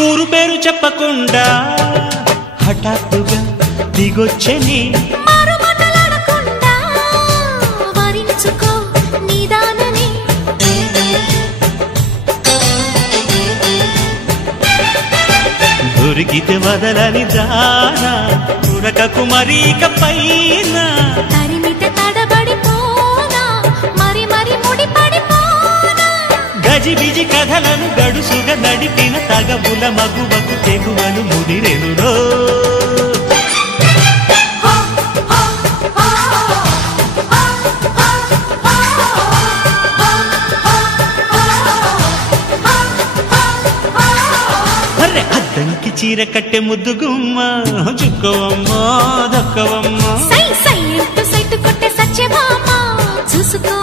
ఊరు పేరు చెప్పకుండా హఠాత్తుగా దిగొచ్చని దొరికితే వదలని దానా ఉరకకు మరీక పైన తరిమితే తడబడిపోనా మరి మరి ముడిపడిపోనా గజిబిజి కథలను గడుసుగా నడిపిన తగబుల మగువకు తెగువను ముదిరెనురో అద్దంకి చీర కట్టె ముద్దుగుమ్మ చుక్కవమ్మ దక్కవమ్మ సై సై సైటు కొట్టే సత్యభామ చూసుకో